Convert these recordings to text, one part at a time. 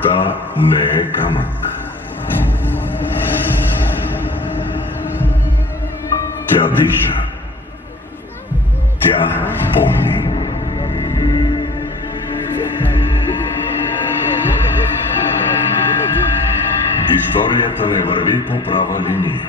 Смъртта не е камък. Тя диша. Тя помни. Историята не върви по права линия.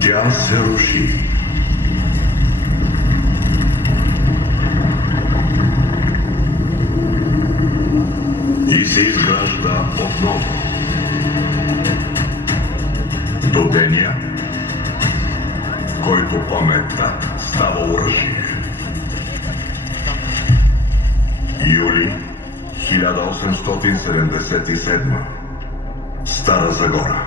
Тя се руши. И се изгражда отново. До деня, в който паметта става оръжие. Юли 1877. Стара Загора.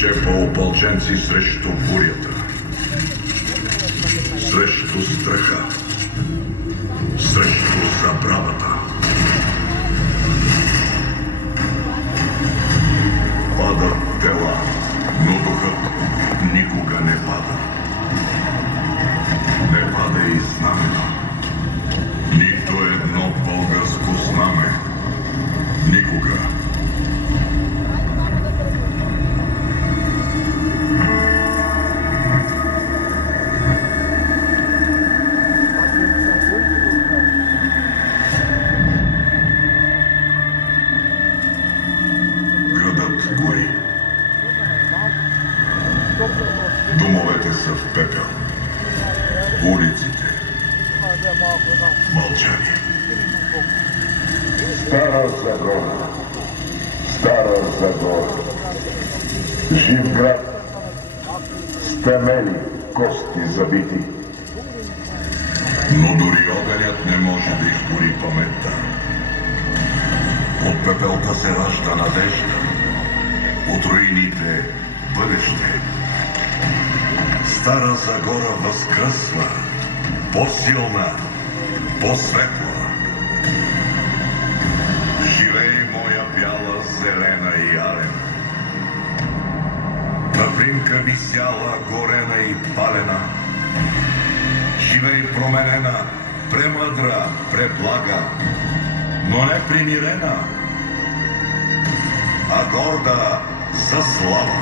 Шепа-опълченци срещу бурята, срещу страха, срещу забравата. Падат тела, но духът никога не пада. Не пада и знамена. Нито едно българско знаме. Никога. Гори. Домовете са в пепел. Улиците мълчание. Стара Загора, Стара Загора, жив град, с темели кости забити. Но дори огънят не може да изгори паметта. От пепелта се ражда надежда. От руините бъдеще. Стара Загора възкръсва, по-силна, по-светла. Живей, моя бяла, зелена и алена. Напримка висяла, горена и палена. Живей променена, премъдра, преблага, но не примирена, а горда за слава.